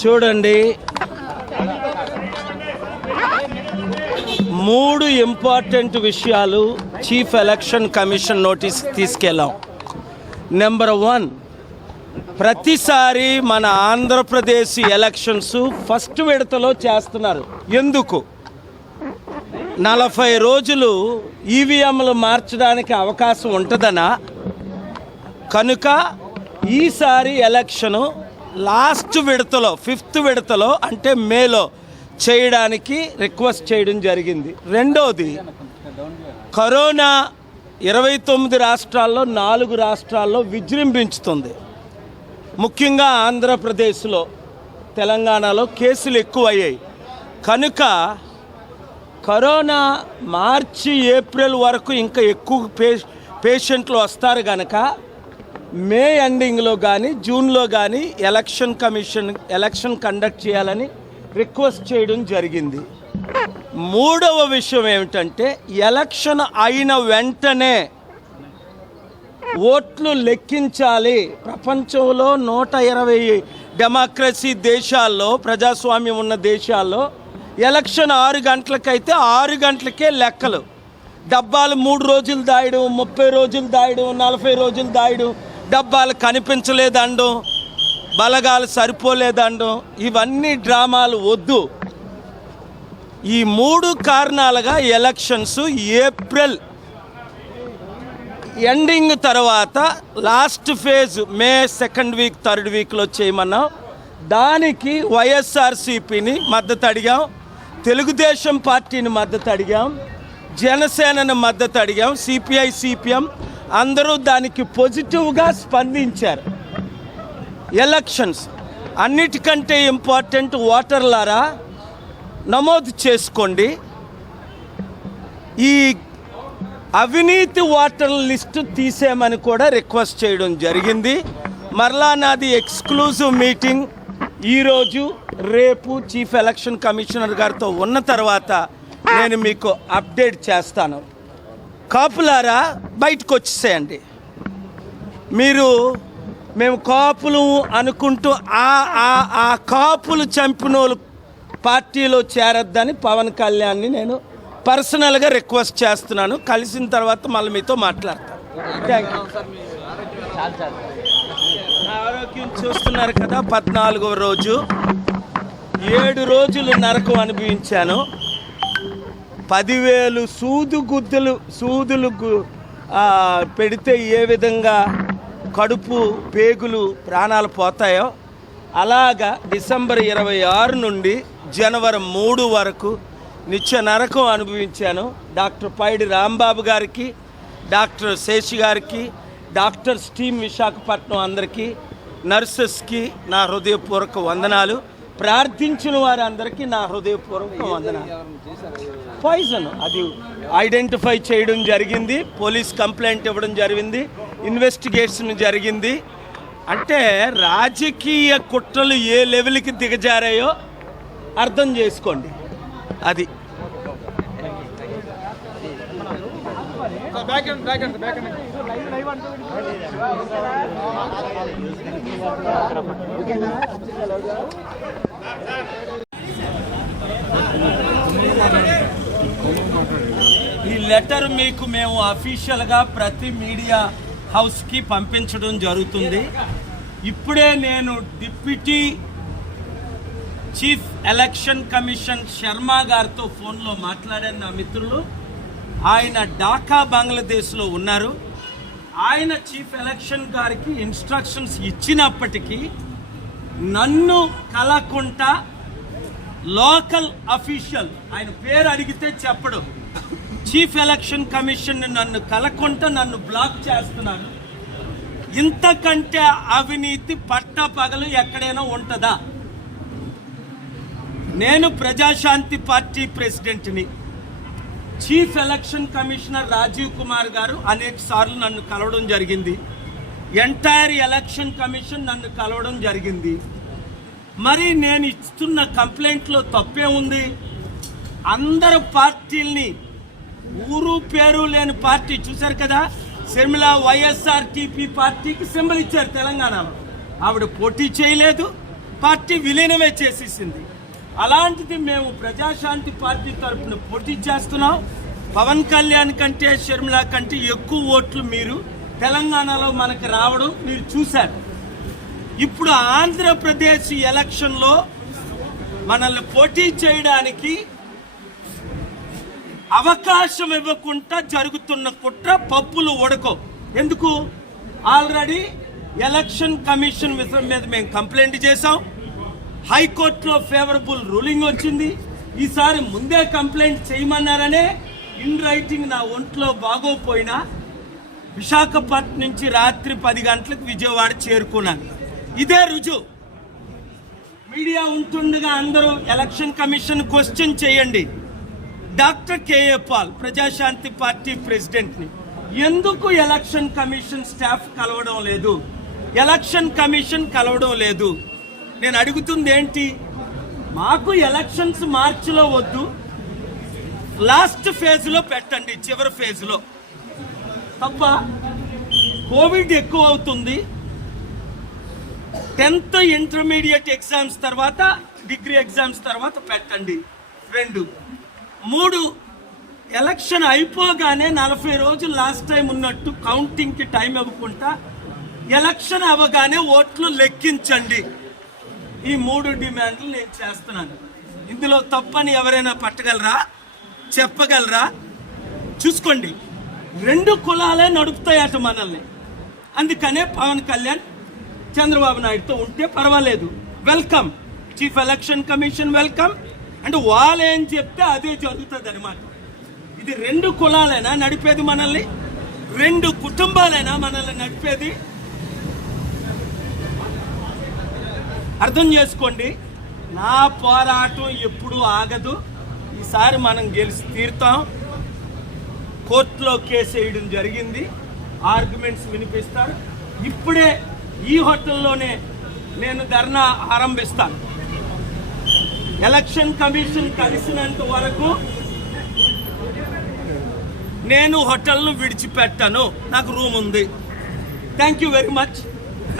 చూడండి. మూడు ఇంపార్టెంట్ విషయాలు చీఫ్ ఎలక్షన్ కమిషన్ నోటీస్ తీసుకెళ్ళాం. నెంబర్ వన్ ప్రతిసారి మన ఆంధ్రప్రదేశ్ ఎలక్షన్స్ ఫస్ట్ విడతలో చేస్తున్నారు. ఎందుకు? నలభై రోజులు ఈవీఎంలు మార్చడానికి అవకాశం ఉంటుందనా. కనుక ఈసారి ఎలక్షను లాస్ట్ విడతలో ఫిఫ్త్ విడతలో అంటే మేలో చేయడానికి రిక్వెస్ట్ చేయడం జరిగింది. రెండోది కరోనా ఇరవై తొమ్మిది రాష్ట్రాల్లో నాలుగు రాష్ట్రాల్లో విజృంభించుతుంది. ముఖ్యంగా ఆంధ్రప్రదేశ్లో తెలంగాణలో కేసులు ఎక్కువయ్యాయి. కనుక కరోనా మార్చి ఏప్రిల్ వరకు ఇంకా ఎక్కువ పే పేషెంట్లు వస్తారు కనుక మే ఎండింగ్లో కానీ జూన్లో కానీ ఎలక్షన్ కమిషన్ ఎలక్షన్ కండక్ట్ చేయాలని రిక్వెస్ట్ చేయడం జరిగింది. మూడవ విషయం ఏమిటంటే ఎలక్షన్ అయిన వెంటనే ఓట్లు లెక్కించాలి. ప్రపంచంలో నూట ఇరవై డెమోక్రసీ దేశాల్లో ప్రజాస్వామ్యం ఉన్న దేశాల్లో ఎలక్షన్ ఆరు గంటలకైతే ఆరు గంటలకే లెక్కలు. డబ్బాలు మూడు రోజులు దాయడం ముప్పై రోజులు దాయడం నలభై రోజులు దాయడం డబ్బాలు కనిపించలేదండం బలగాలు సరిపోలేదండం ఇవన్నీ డ్రామాలు వద్దు. ఈ మూడు కారణాలుగా ఎలక్షన్స్ ఏప్రిల్ ఎండింగ్ తర్వాత last phase May second week third వీక్లో చేయమన్నాం. దానికి వైఎస్ఆర్సీపీని మద్దతు అడిగాం. తెలుగుదేశం పార్టీని మద్దతు అడిగాం జనసేనని మద్దతు అడిగాం సిపిఐ సిపిఎం అందరూ దానికి పాజిటివ్గా స్పందించారు. ఎలక్షన్స్ అన్నిటికంటే ఇంపార్టెంట్ ఓటర్లారా నమోదు చేసుకోండి. ఈ అవినీతి ఓటర్ల లిస్టు తీసేయమని కూడా రిక్వెస్ట్ చేయడం జరిగింది. మరలా నాది ఎక్స్క్లూజివ్ మీటింగ్. ఈరోజు రేపు చీఫ్ ఎలక్షన్ కమిషనర్ గారితో ఉన్న తర్వాత నేను మీకు అప్డేట్ చేస్తాను. కాపులారా బయటకు వచ్చేసేయండి. మీరు మేము కాపులు అనుకుంటూ ఆ ఆ ఆ కాపులు చంపిన పార్టీలో చేరొద్దని పవన్ కళ్యాణ్ని నేను పర్సనల్గా రిక్వెస్ట్ చేస్తున్నాను. కలిసిన తర్వాత మళ్ళీ మీతో మాట్లాడతాను. థ్యాంక్ యూ ఆరోగ్యం చూస్తున్నారు కదా పద్నాలుగవ రోజు. ఏడు రోజులు నరకం అనుభవించాను. పదివేలు సూదు గుద్దులు సూదులు పెడితే ఏ విధంగా కడుపు పేగులు ప్రాణాలు పోతాయో అలాగా డిసెంబర్ ఇరవై ఆరు నుండి జనవరి మూడు వరకు నిత్య నరకం అనుభవించాను. డాక్టర్ పైడి రాంబాబు గారికి డాక్టర్ శేషి గారికి డాక్టర్స్ టీమ్ విశాఖపట్నం అందరికీ నర్సెస్కి నా హృదయపూర్వక వందనాలు. ప్రార్థించిన వారందరికీ నా హృదయపూర్వక వందనాలు. పాయిజన్ అది ఐడెంటిఫై చేయడం జరిగింది. పోలీస్ కంప్లైంట్ ఇవ్వడం జరిగింది. ఇన్వెస్టిగేషన్ జరిగింది. అంటే రాజకీయ కుట్రలు ఏ లెవెల్కి దిగజారాయో అర్థం చేసుకోండి. అది. Back and back and back and ఈ లెటర్ మీకు మేము అఫీషియల్గా ప్రతి మీడియా హౌస్కి పంపించడం జరుగుతుంది. ఇప్పుడే నేను deputy chief election commission Sharma గారితో ఫోన్లో మాట్లాడాను నా మిత్రులు. ఆయన ఢాకా బంగ్లాదేశ్లో ఉన్నారు. ఆయన చీఫ్ ఎలక్షన్ గారికి ఇన్స్ట్రక్షన్స్ ఇచ్చినప్పటికీ నన్ను కలకుంటా లోకల్ అఫీషియల్ ఆయన పేరు అడిగితే చెప్పడు. చీఫ్ ఎలక్షన్ కమిషన్ నన్ను కలకుంటా నన్ను బ్లాక్ చేస్తున్నారు ఇంతకంటే అవినీతి పట్ట పగలు ఎక్కడైనా ఉంటుందా? నేను Praja Shanti party ప్రెసిడెంట్ని. Chief election commissioner Rajiv Kumar గారు అనేక సార్లు నన్ను కలవడం జరిగింది. ఎంటైర్ ఎలక్షన్ కమిషన్ నన్ను కలవడం జరిగింది. మరి నేను ఇస్తున్న కంప్లైంట్లో తప్పే ఉంది. అందరు పార్టీల్ని ఊరు పేరు లేని పార్టీ చూశారు కదా? షర్మిల వైఎస్ఆర్ టీపీ పార్టీకి సింబల్ ఇచ్చారు తెలంగాణలో. ఆవిడ పోటీ చేయలేదు. పార్టీ విలీనమే చేసేసింది. అలాంటిది మేము ప్రజాశాంతి పార్టీ తరఫున పోటీ చేస్తున్నాం. పవన్ కళ్యాణ్ కంటే షర్మిల కంటే ఎక్కువ ఓట్లు మీరు తెలంగాణలో మనకు రావడం మీరు చూశారు. ఇప్పుడు ఆంధ్రప్రదేశ్ ఎలక్షన్లో మనల్ని పోటీ చేయడానికి అవకాశం ఇవ్వకుండా జరుగుతున్న కుట్ర పప్పులు ఉడకో. ఎందుకు? ఆల్రెడీ ఎలక్షన్ కమిషన్ విషయం మీద మేము కంప్లైంట్ చేశాం. హైకోర్టులో ఫేవరబుల్ రూలింగ్ వచ్చింది. ఈసారి ముందే కంప్లైంట్ చేయమన్నారనే ఇన్ రైటింగ్ నా ఒంట్లో బాగోపోయినా విశాఖపట్నం నుంచి రాత్రి పది గంటలకు విజయవాడ చేరుకున్నాను. ఇదే రుజువు. మీడియా ఉంటుండగా అందరూ ఎలక్షన్ కమిషన్ క్వశ్చన్ చేయండి. Doctor KA Paul Prajashanti party ప్రెసిడెంట్ని. ఎందుకు ఎలక్షన్ కమిషన్ స్టాఫ్ కలవడం లేదు? ఎలక్షన్ కమిషన్ కలవడం లేదు? నేను అడుగుతుంది ఏంటి? మాకు ఎలక్షన్స్ మార్చిలో వద్దు. లాస్ట్ ఫేజ్లో పెట్టండి చివరి ఫేజ్లో తప్ప? కోవిడ్ ఎక్కువ అవుతుంది. టెన్త్ ఇంటర్మీడియట్ ఎగ్జామ్స్ తర్వాత డిగ్రీ ఎగ్జామ్స్ తర్వాత పెట్టండి. రెండు. మూడు ఎలక్షన్ అయిపోగానే నలభై రోజులు లాస్ట్ టైం ఉన్నట్టు కౌంటింగ్కి టైం ఇవ్వకుండా ఎలక్షన్ అవ్వగానే ఓట్లు లెక్కించండి. ఈ మూడు డిమాండ్లు నేను చేస్తున్నాను. ఇందులో తప్పని ఎవరైనా పట్టగలరా? చెప్పగలరా? చూసుకోండి. రెండు కులాలే నడుపుతాయట మనల్ని. అందుకనే పవన్ కళ్యాణ్ చంద్రబాబు నాయుడుతో ఉంటే పర్వాలేదు. Welcome. Chief election commission welcome. అంటే వాళ్ళేం చెప్తే అదే జరుగుతుంది అనమాట ఇది రెండు కులాలైనా నడిపేది మనల్ని రెండు కుటుంబాలైనా మనల్ని నడిపేది అర్థం చేసుకోండి. నా పోరాటం ఎప్పుడు ఆగదు. ఈసారి మనం గెలిచి తీరుతాం. కోర్టులో కేసు వేయడం జరిగింది. ఆర్గ్యుమెంట్స్ వినిపిస్తారు. ఇప్పుడే ఈ హోటల్లోనే నేను ధర్నా ఆరంభిస్తాను. ఎలక్షన్ కమిషన్ కలిసినంత వరకు నేను హోటల్ను విడిచిపెట్టను. నాకు రూమ్ ఉంది. Thank you very much.